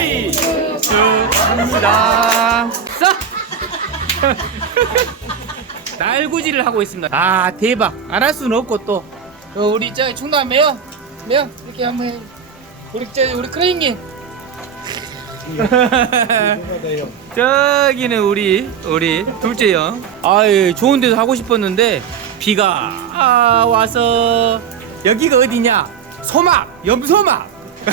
어이 축하합니다. 자. 날구지를 하고 있습니다. 아 대박. 안 할 수는 없고 또. 어, 우리 저 충남 매형 매형 이렇게 한번 해. 우리 저 우리 크레인님 저기는 우리 우리 둘째 형. 아유 좋은 데서 하고 싶었는데 비가 아, 와서. 여기가 어디냐? 소막 염소막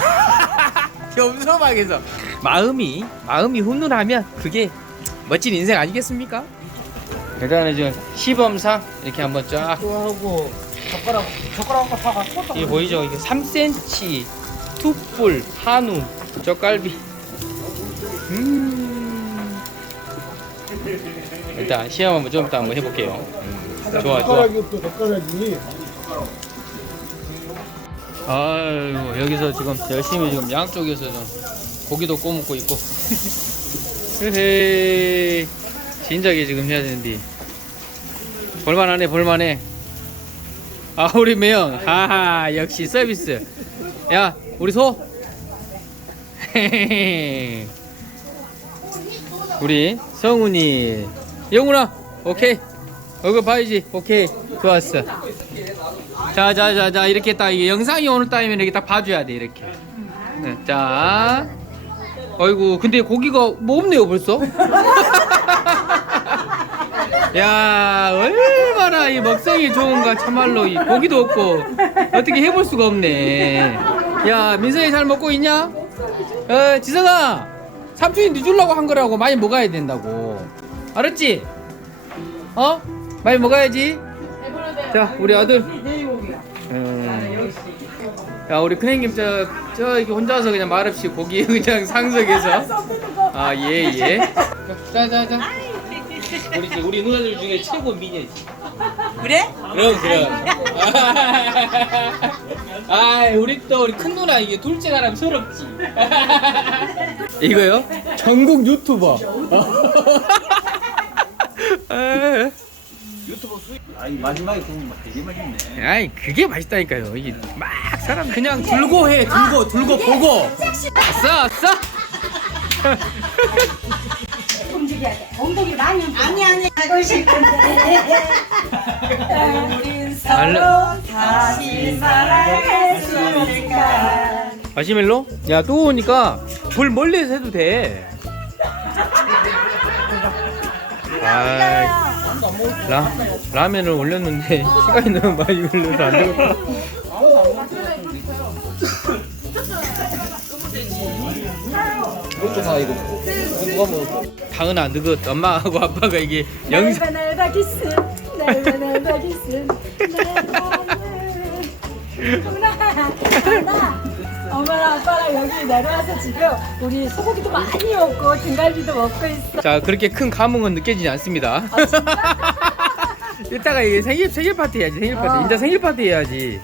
염소막에서 마음이 마음이 훈훈하면 그게 멋진 인생 아니겠습니까? 일단은 지금 시범상 이렇게 한번 쫙. 하고 젓가락 젓가락 한번 다 갖고 이게 보이죠? 이게 3cm 툭불 한우 젓갈비. 음. 일단 시험 한번 좀 이따 한번 해볼게요. 음, 좋아 좋아. 젓가락이 또 젓가락이 아이고 여기서 지금 열심히 지금 양쪽에서 좀 고기도 꼬먹고 있고. 헤헤 진작에 지금 해야 되는데. 볼만하네 볼만해. 아 우리 매형 하하 역시 서비스. 야 우리 소. 우리 성훈이. 영훈아 오케이. 얼굴 봐야지. 오케이. 좋았어 자 자 자 자 이렇게 딱 이게 영상이 오는 타임에 이렇게 딱 봐줘야 돼 이렇게. 네, 자. 어이구 근데 고기가 뭐 없네요 벌써? 야 얼마나 이 먹성이 좋은가 참말로. 이 고기도 없고. 어떻게 해볼 수가 없네. 야 민성이 잘 먹고 있냐? 어 지성아 삼촌이 늦으려고 한 거라고 많이 먹어야 된다고. 알았지? 어? 많이 먹어야지. 자 우리 아들 음. 야 우리 큰형님 저 저기 혼자서 그냥 말없이 고기 그냥 상석에서. 아 예 예. 자자자 우리 저- 우리 누나들 중에 최고 미녀지 그래? 그럼 그럼. 아 우리 또 우리 큰 누나 이게 둘째가라면 서럽지. 이거요? 전국 유튜버. 아. 유튜브 수익. 아니 마지막에 구우면 되게 맛있네. 아이 그게 맛있다니까요. 이게 막 사람 그냥 들고 해. 들고 들고 보고. 아싸 아싸. 움직여야 돼. 엉덩이 많이 아니 아니 하고 싶은데. 우린 서로 다시 살아했으니까. 마시멜로? 야 뜨거우니까 불 멀리서 해도 돼. 아, 라, 라면을 올렸는데 시간이 너무 많이 걸려서 안 되겠다. 이것도 다 익었고 누가 먹었어? 다은아 너그 엄마하고 아빠가 이게 영상 날바 키스 날바 날바 키스. 날바 날바 엄마랑 아빠랑 여기 내려와서 지금 우리 소고기도 많이 먹고 등갈비도 먹고 있어. 자 그렇게 큰 감흥은 느껴지지 않습니다. 이따가 이게 생일 생일 파티 해야지 생일 파티. 어. 인자 생일 파티 해야지.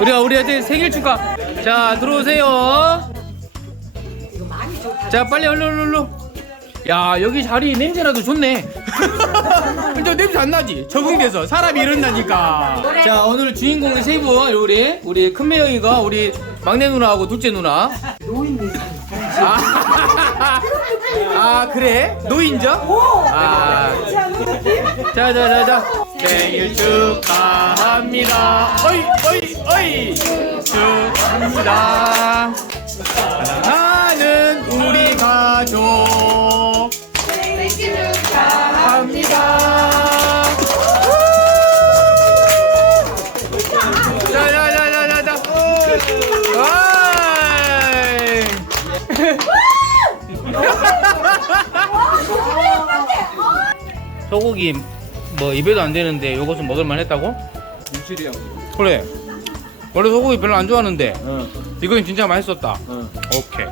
우리가 우리 애들 생일 축하. 자 들어오세요. 자 빨리 얼른 얼른 얼른. 야 여기 자리 냄새나도 좋네 근데 냄새 안 나지? 적응돼서. 사람이 이런다니까. 자 오늘 주인공은 세 분 우리 우리 큰매형이가 우리 막내 누나하고 둘째 누나. 아, 아 그래? 노인정 아. 자자자자. 생일 축하합니다. 어이 어이 어이. 축하합니다. 사랑하는 우리 가족 소고기 뭐 입에도 안 되는데 요것은 먹을만 했다고? 육실이야. 그래. 원래 소고기 별로 안 좋아하는데. 응 이건 진짜 맛있었다. 응. 오케이.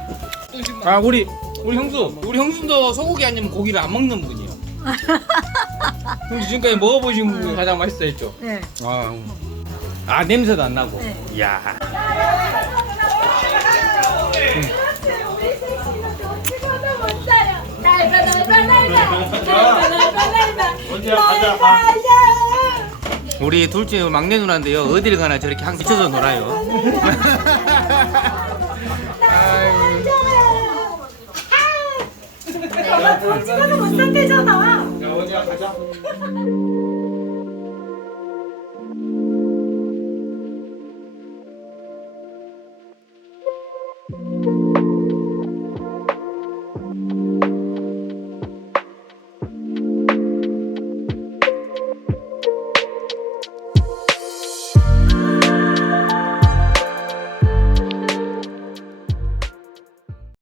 아 우리 우리 형수. 우리 형수도 소고기 아니면 고기를 안 먹는 분이에 요 형수 지금까지 먹어보신 분 중에 가장 맛있어 했죠? 네. 아, 음. 아 냄새도 안 나고 네. 이야 언제 가자 우리 둘째 막내 누나인데요 어딜 가나 저렇게 항상 미쳐서 놀아요 아이고. 찍어서 못 산대잖아. 야 가자